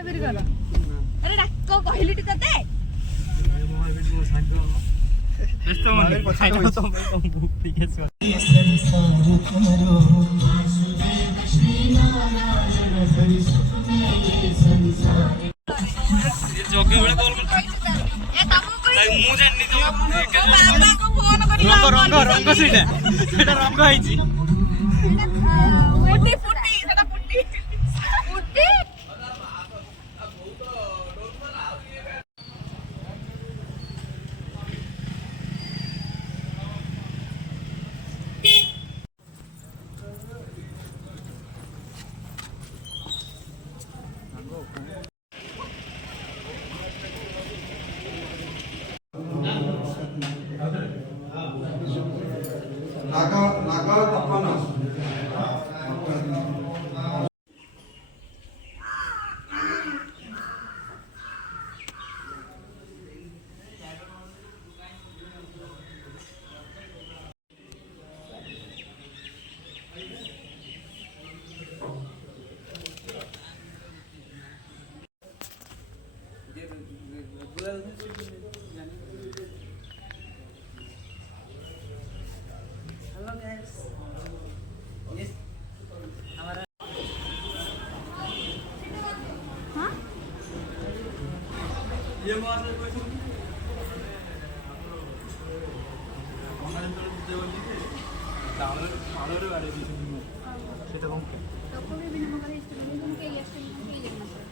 अरे डाको कहली टिक दे बेस्तो मन खाइ न त म भुक ठीक छ ये जोगे बेले कॉल कर ए तमु कोइ मु जानि तो बाबा को फोन करी रंग सेटा रंग आइची फुटी सेटा फुटी नागा तपना हेलो गाइस यस हमारा हां ये मार कोई सुन আমরা তো দেওলি তাহলে বাড়ি দিছি সেটা কম तो कोई भी हमारे स्टूडेंट के लिए लेना सर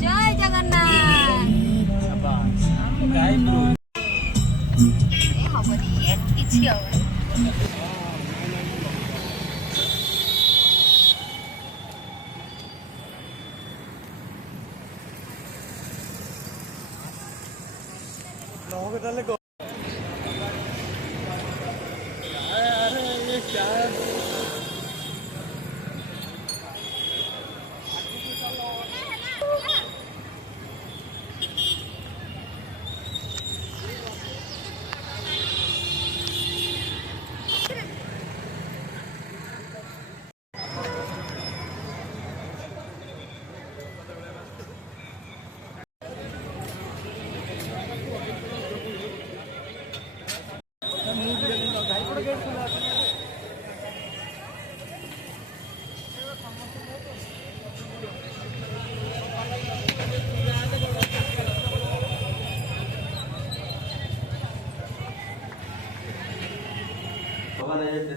जय जगन्नाथ କିଛି ହବନି लोग डाले को अरे ये क्या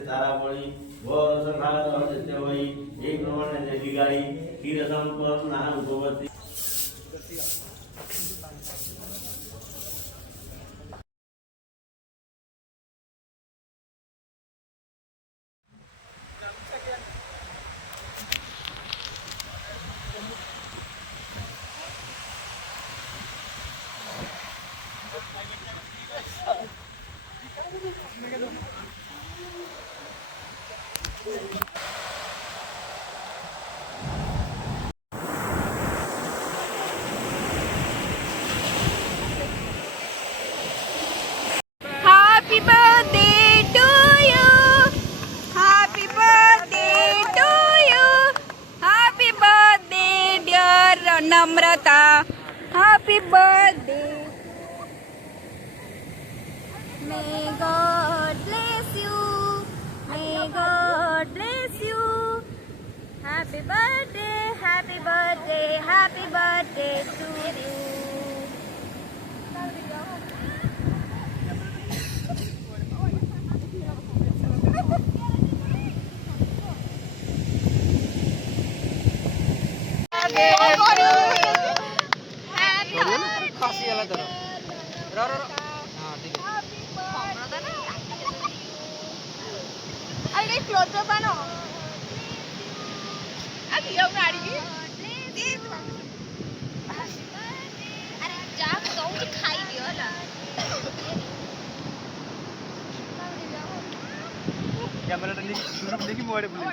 तारावळी वर सखात अजत्य वही एक प्रमाण जगी गाई तीर संपर नाम गोवती Happy birthday to you. Happy birthday to you. Happy birthday dear Namrata. Happy birthday. May God bless you. May God bless you. Happy birthday, happy birthday, happy birthday to you. खासी वाला तरह रो हां ठीक है अरे क्लोज अप आनो अब यो गाड़ी की अरे जा दौड़ खाई दियो ला ক্যামেরাটা নিয়ে দেখি মোবাইলে বলে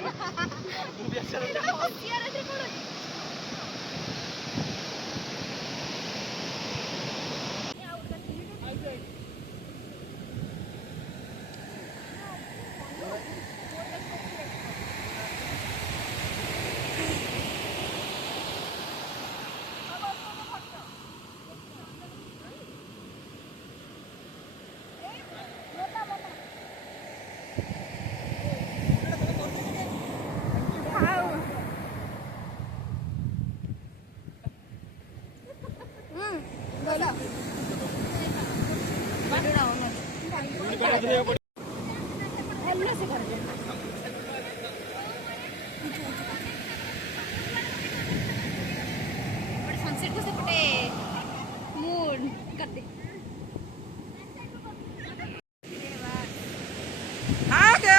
सनसेट को सेपटे मूड कर दे आगे